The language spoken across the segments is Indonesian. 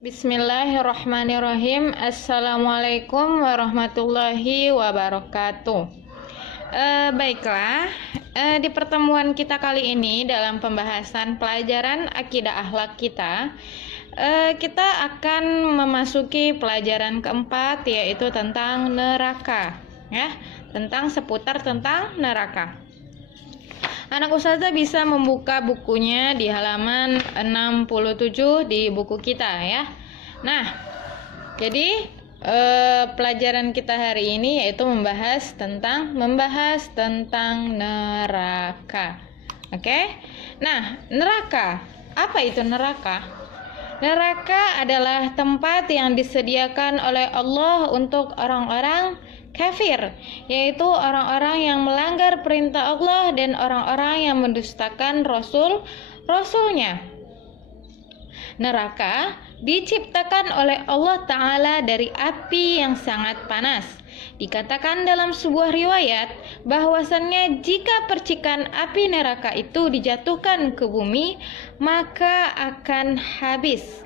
Bismillahirrahmanirrahim. Assalamualaikum warahmatullahi wabarakatuh. Baiklah, di pertemuan kita kali ini dalam pembahasan pelajaran akidah akhlak kita akan memasuki pelajaran keempat, yaitu tentang neraka, ya, seputar tentang neraka. Anak ustazah bisa membuka bukunya di halaman 67 di buku kita, ya. Nah, jadi pelajaran kita hari ini yaitu membahas tentang neraka. Oke? Nah, neraka. Apa itu neraka? Neraka adalah tempat yang disediakan oleh Allah untuk orang-orang kafir, yaitu orang-orang yang melanggar perintah Allah dan orang-orang yang mendustakan rasulnya. Neraka diciptakan oleh Allah Ta'ala dari api yang sangat panas. Dikatakan dalam sebuah riwayat bahwasannya jika percikan api neraka itu dijatuhkan ke bumi, maka akan habis.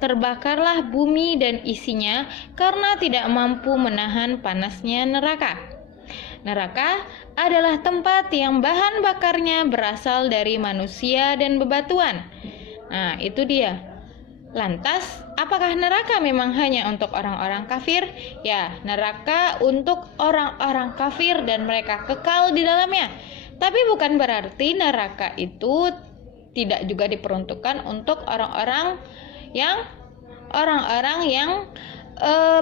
Terbakarlah bumi dan isinya karena tidak mampu menahan panasnya neraka. Neraka adalah tempat yang bahan bakarnya berasal dari manusia dan bebatuan. Nah, itu dia. Lantas, apakah neraka memang hanya untuk orang-orang kafir? Ya, neraka untuk orang-orang kafir dan mereka kekal di dalamnya. Tapi bukan berarti neraka itu tidak juga diperuntukkan untuk orang-orang yang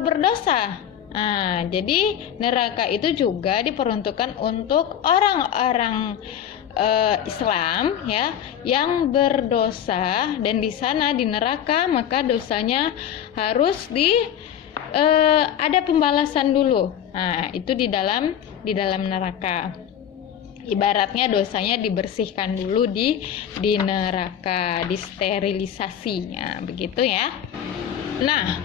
berdosa. Nah, jadi neraka itu juga diperuntukkan untuk orang-orang Islam, ya, yang berdosa, dan di sana di neraka maka dosanya harus ada pembalasan dulu. Nah, itu di dalam neraka. Ibaratnya dosanya dibersihkan dulu di neraka, disterilisasinya, begitu ya. Nah,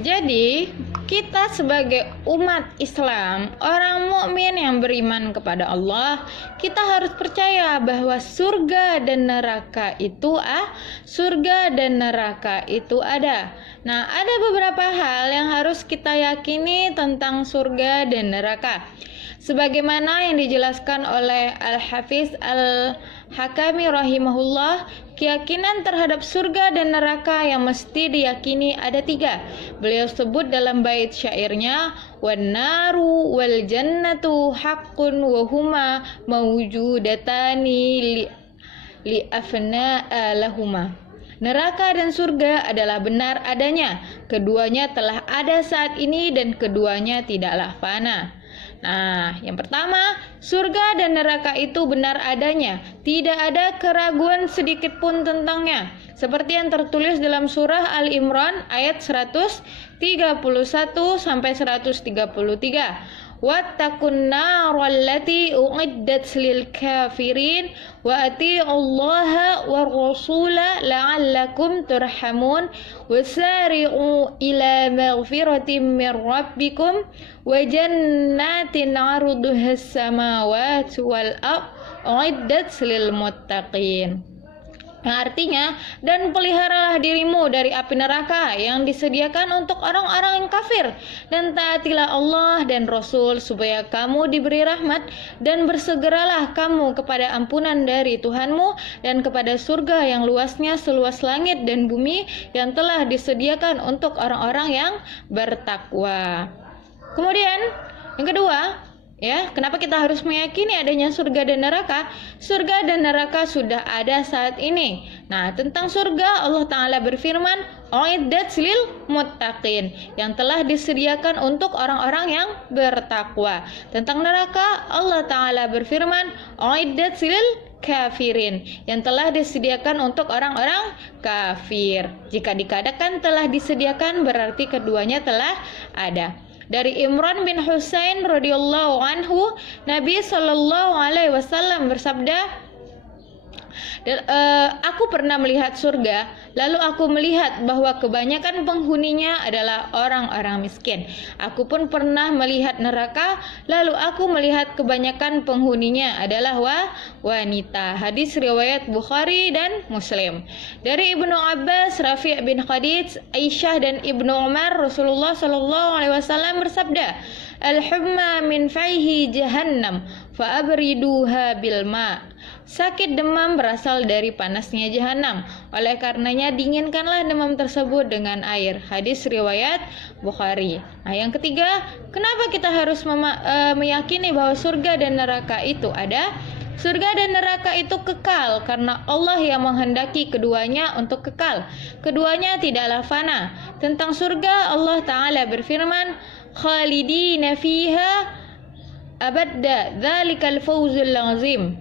jadi kita sebagai umat Islam, orang mukmin yang beriman kepada Allah, kita harus percaya bahwa surga dan neraka itu ada. Nah, ada beberapa hal yang harus kita yakini tentang surga dan neraka. Sebagaimana yang dijelaskan oleh Al-Hafiz Al-Hakami rahimahullah, keyakinan terhadap surga dan neraka yang mesti diyakini ada 3. Beliau sebut dalam bait syairnya, "Wan naru wal jannatu haqqun wa huma mawjudatani li afna'a lahuma." Neraka dan surga adalah benar adanya. Keduanya telah ada saat ini dan keduanya tidaklah fana. Nah, yang pertama, surga dan neraka itu benar adanya. Tidak ada keraguan sedikit pun tentangnya. Seperti yang tertulis dalam surah Al-Imran ayat 131 sampai 133. Wattaqun naral lati uiddat lil kafirin wa atiullaha war rasula la'allakum turhamun wasari'u ila maghfiratin min rabbikum wa jannatin 'arduhas samawati wal ardh uiddat lil muttaqin. Yang artinya, dan peliharalah dirimu dari api neraka yang disediakan untuk orang-orang yang kafir, dan taatilah Allah dan Rasul supaya kamu diberi rahmat, dan bersegeralah kamu kepada ampunan dari Tuhanmu dan kepada surga yang luasnya seluas langit dan bumi yang telah disediakan untuk orang-orang yang bertakwa. Kemudian yang kedua, ya, kenapa kita harus meyakini adanya surga dan neraka? Surga dan neraka sudah ada saat ini. Nah, tentang surga Allah Ta'ala berfirman, "Uiddat lil muttaqin," yang telah disediakan untuk orang-orang yang bertakwa. Tentang neraka Allah Ta'ala berfirman, "Uiddat lil kafirin," yang telah disediakan untuk orang-orang kafir. Jika dikatakan telah disediakan berarti keduanya telah ada. Dari Imran bin Husain radhiyallahu anhu, Nabi sallallahu alaihi wasallam bersabda, Aku pernah melihat surga, lalu aku melihat bahwa kebanyakan penghuninya adalah orang-orang miskin. Aku pun pernah melihat neraka, lalu aku melihat kebanyakan penghuninya adalah wanita. Hadis riwayat Bukhari dan Muslim. Dari Ibnu Abbas, Rafi' bin Khadij, Aisyah dan Ibnu Umar, Rasulullah SAW bersabda, "Al-humma min faihi jahannam, fa'abriduha bil ma." Sakit demam berasal dari panasnya jahanam. Oleh karenanya dinginkanlah demam tersebut dengan air. Hadis riwayat Bukhari. Nah, yang ketiga, kenapa kita harus meyakini bahwa surga dan neraka itu ada? Surga dan neraka itu kekal karena Allah yang menghendaki keduanya untuk kekal. Keduanya tidaklah fana. Tentang surga, Allah Ta'ala berfirman, "Khalidina fiha abadda, dzalikal fawzul azim."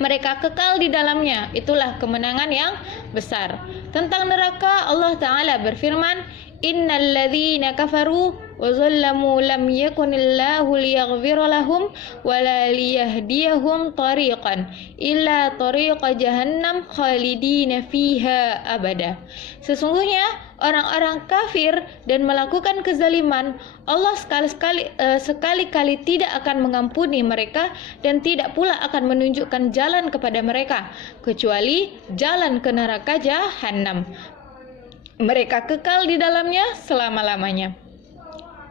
Mereka kekal di dalamnya, itulah kemenangan yang besar. Tentang neraka, Allah Ta'ala berfirman, "Innal ladzina kafaru wa zallamu lam yakunillahu liyaghfira lahum wa la liyahdiyahum tariqan illa tariqa jahannam khalidina fiha abada." Sesungguhnya orang-orang kafir dan melakukan kezaliman, Allah sekali-kali tidak akan mengampuni mereka dan tidak pula akan menunjukkan jalan kepada mereka kecuali jalan ke neraka jahanam. Mereka kekal di dalamnya selama-lamanya.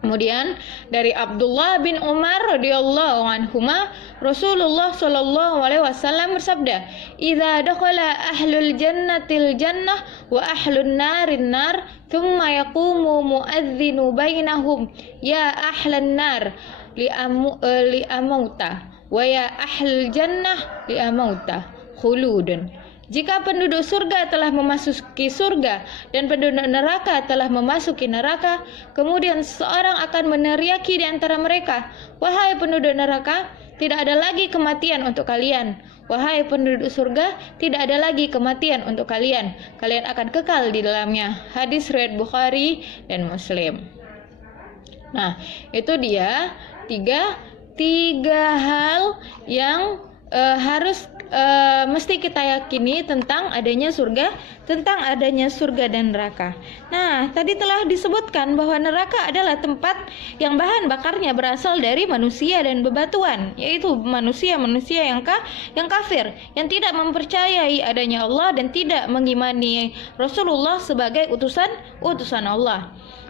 Kemudian dari Abdullah bin Umar radhiyallahu anhuma, Rasulullah shallallahu alaihi wasallam bersabda, "Idza dakhala ahlul jannatil jannah wa ahlun narin nar, thumma yaqumu muadzinu bainahum, ya ahlan nar li'amauta wa ya ahlul jannah li'amauta khuludun." Jika penduduk surga telah memasuki surga dan penduduk neraka telah memasuki neraka, kemudian seseorang akan meneriaki di antara mereka, "Wahai penduduk neraka, tidak ada lagi kematian untuk kalian. Wahai penduduk surga, tidak ada lagi kematian untuk kalian. Kalian akan kekal di dalamnya." Hadis riwayat Bukhari dan Muslim. Nah, itu dia tiga hal yang harus mesti kita yakini tentang adanya surga dan neraka. Nah, tadi telah disebutkan bahwa neraka adalah tempat yang bahan bakarnya berasal dari manusia dan bebatuan, yaitu manusia yang kafir, yang tidak mempercayai adanya Allah dan tidak mengimani Rasulullah sebagai utusan Allah.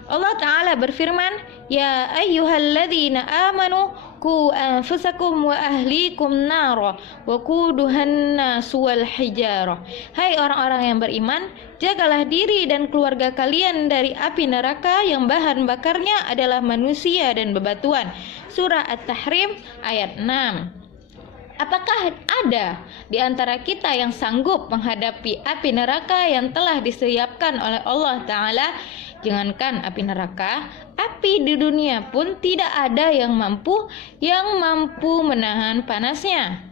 Allah Ta'ala berfirman, "Ya ayyuhalladzina amanu qu anfusakum wa ahlikum nara wa quduhan nasu wal hijarah." Hai orang-orang yang beriman, jagalah diri dan keluarga kalian dari api neraka yang bahan bakarnya adalah manusia dan bebatuan. Surah At-Tahrim ayat 6. Apakah ada di antara kita yang sanggup menghadapi api neraka yang telah disiapkan oleh Allah Ta'ala? Jangankan api neraka, api di dunia pun tidak ada yang mampu menahan panasnya.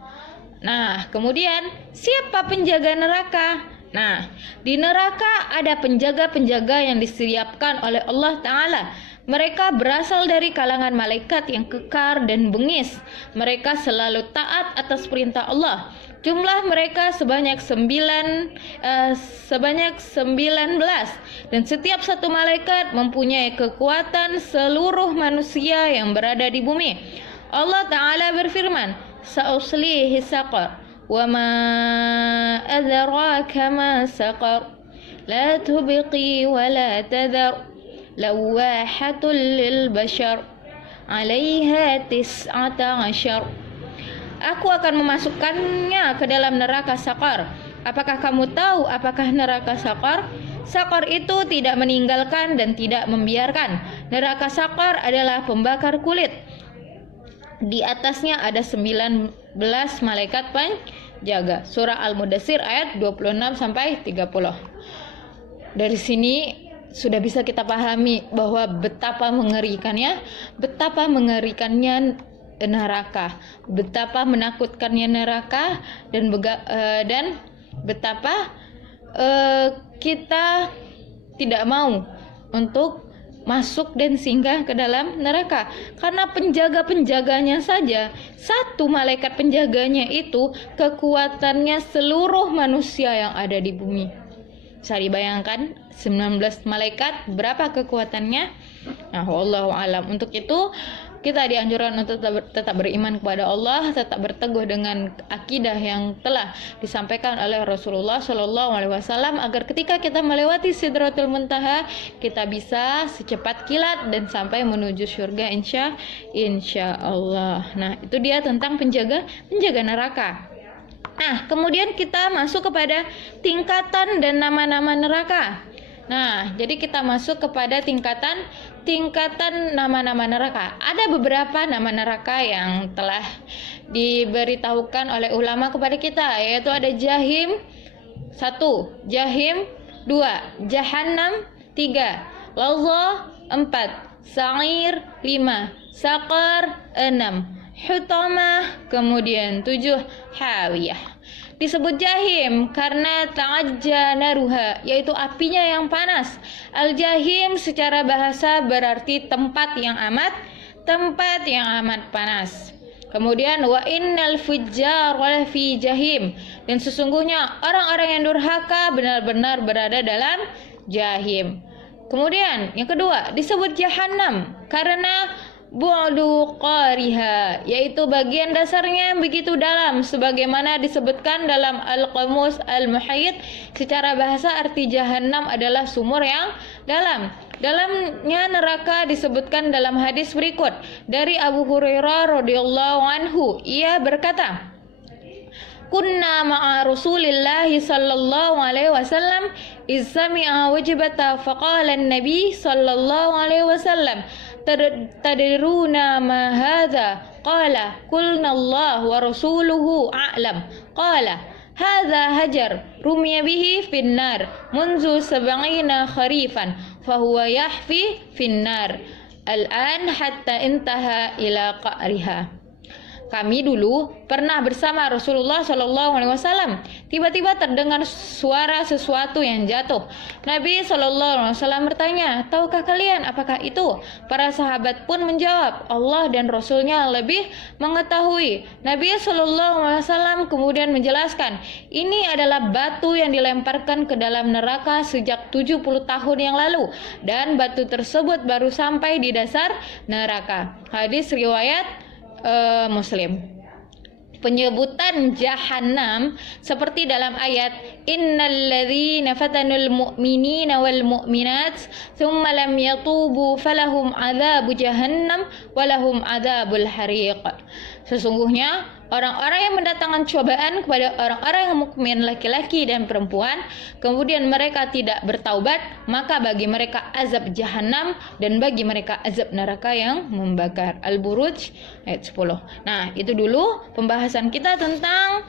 Nah, kemudian siapa penjaga neraka? Nah, di neraka ada penjaga-penjaga yang disiapkan oleh Allah Ta'ala. Mereka berasal dari kalangan malaikat yang kekar dan bengis. Mereka selalu taat atas perintah Allah. Jumlah mereka sebanyak 19, dan setiap satu malaikat mempunyai kekuatan seluruh manusia yang berada di bumi. Allah Ta'ala berfirman, "Sa'uslihi saqar, wa ma adraka ma saqar, la tubqi wa la tadhar, lawahatul lil bashar, 'alaiha tis'ata 'ashar." Aku akan memasukkannya ke dalam neraka Sakar. Apakah kamu tahu apakah neraka Sakar? Sakar itu tidak meninggalkan dan tidak membiarkan. Neraka Sakar adalah pembakar kulit. Di atasnya ada 19 malaikat penjaga. Surah Al-Mudaththir ayat 26-30. Dari sini sudah bisa kita pahami bahwa betapa mengerikannya neraka, betapa menakutkannya neraka, dan betapa kita tidak mau untuk masuk dan singgah ke dalam neraka. Karena penjaga-penjaganya saja, satu malaikat penjaganya itu kekuatannya seluruh manusia yang ada di bumi. Bisa dibayangkan 19 malaikat berapa kekuatannya? Nah, wallahu alam. Untuk itu kita dianjurkan untuk tetap beriman kepada Allah, tetap berteguh dengan akidah yang telah disampaikan oleh Rasulullah Shallallahu Alaihi Wasallam, agar ketika kita melewati Sidratul Muntaha kita bisa secepat kilat dan sampai menuju surga insya Allah. Nah, itu dia tentang penjaga neraka. Nah, kemudian kita masuk kepada tingkatan dan nama-nama neraka. Nah, jadi kita masuk kepada tingkatan nama-nama neraka. Ada beberapa nama neraka yang telah diberitahukan oleh ulama kepada kita, yaitu ada Jahim 1, Jahim 2, Jahannam 3, Lazza 4, Sa'ir 5, Saqar 6, Hutamah kemudian 7, Hawiyah. Disebut Jahim karena ta'ajja naruha, yaitu apinya yang panas. Al-Jahim secara bahasa berarti tempat yang amat panas. Kemudian wa innal fujjar fi jahim, dan sesungguhnya orang-orang yang durhaka benar-benar berada dalam Jahim. Kemudian yang kedua disebut Jahannam karena bu'du qariha, yaitu bagian dasarnya yang begitu dalam, sebagaimana disebutkan dalam Al-Qamus Al-Muhayit. Secara bahasa arti Jahannam adalah sumur yang dalam. Dalamnya neraka disebutkan dalam hadis berikut dari Abu Hurairah radhiyallahu anhu. Ia berkata, kunna ma'a Rasulillahi sallallahu alaihi wasallam iz sami'a wajibata faqala an-nabi sallallahu alaihi wasallam tadruna ma hadha? Qala qulna Allah wa rasuluhu a'lam. Qala hadha hajar rumiya bihi finnar munzu 70 kharifan fahuwa yahfi finnar al-an hatta intaha ila qa'riha. Kami dulu pernah bersama Rasulullah Shallallahu Alaihi Wasallam. Tiba-tiba terdengar suara sesuatu yang jatuh. Nabi Shallallahu Alaihi Wasallam bertanya, tahukah kalian apakah itu? Para sahabat pun menjawab, Allah dan Rasulnya lebih mengetahui. Nabi Shallallahu Alaihi Wasallam kemudian menjelaskan, ini adalah batu yang dilemparkan ke dalam neraka sejak 70 tahun yang lalu, dan batu tersebut baru sampai di dasar neraka. Hadis riwayat Muslim. Penyebutan Jahannam seperti dalam ayat innalladzina fatanul mu'minina wal mu'minat thumma lam yatubu falahum adzabu jahannam walahum adzabul hariq. Sesungguhnya orang-orang yang mendatangkan cobaan kepada orang-orang yang mukmin laki-laki dan perempuan, kemudian mereka tidak bertaubat, maka bagi mereka azab Jahannam dan bagi mereka azab neraka yang membakar. Al-Buruj ayat 10. Nah, itu dulu pembahasan kita tentang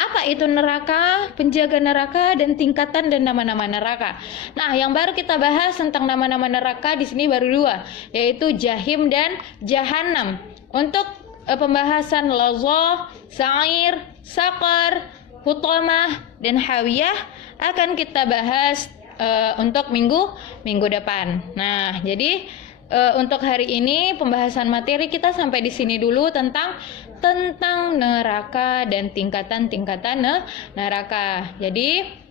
apa itu neraka, penjaga neraka, dan tingkatan dan nama-nama neraka. Nah, yang baru kita bahas tentang nama-nama neraka di sini baru dua, yaitu Jahim dan Jahannam. Untuk pembahasan Lazza, Sa'ir, Saqar, Hutamah, dan Hawiyah akan kita bahas untuk minggu depan. Nah, jadi untuk hari ini pembahasan materi kita sampai di sini dulu tentang neraka dan tingkatan-tingkatan neraka. Jadi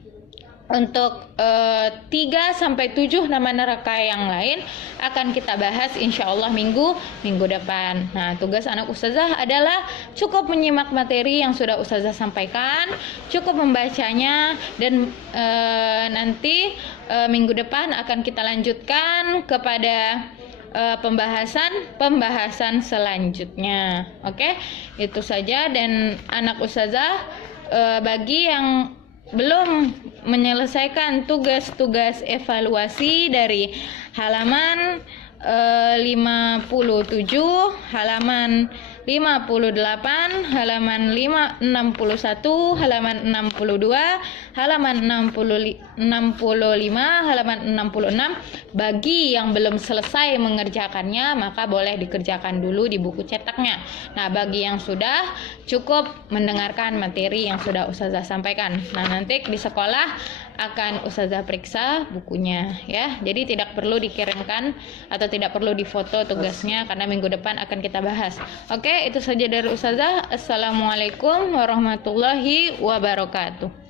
untuk 3 sampai 7 nama neraka yang lain akan kita bahas insya Allah minggu depan. Nah, tugas anak ustazah adalah cukup menyimak materi yang sudah ustazah sampaikan, cukup membacanya, dan nanti minggu depan akan kita lanjutkan kepada pembahasan selanjutnya. Oke, itu saja. Dan anak ustazah, bagi yang belum menyelesaikan tugas-tugas evaluasi dari halaman 57, halaman 58, halaman 61, halaman 62, halaman 65, halaman 66. Bagi yang belum selesai mengerjakannya, maka boleh dikerjakan dulu di buku cetaknya. Nah, bagi yang sudah, cukup mendengarkan materi yang sudah ustazah sampaikan. Nah, nanti di sekolah akan Ustazah periksa bukunya ya. Jadi tidak perlu dikirimkan atau tidak perlu difoto tugasnya karena minggu depan akan kita bahas. Oke, itu saja dari Ustazah. Assalamualaikum warahmatullahi wabarakatuh.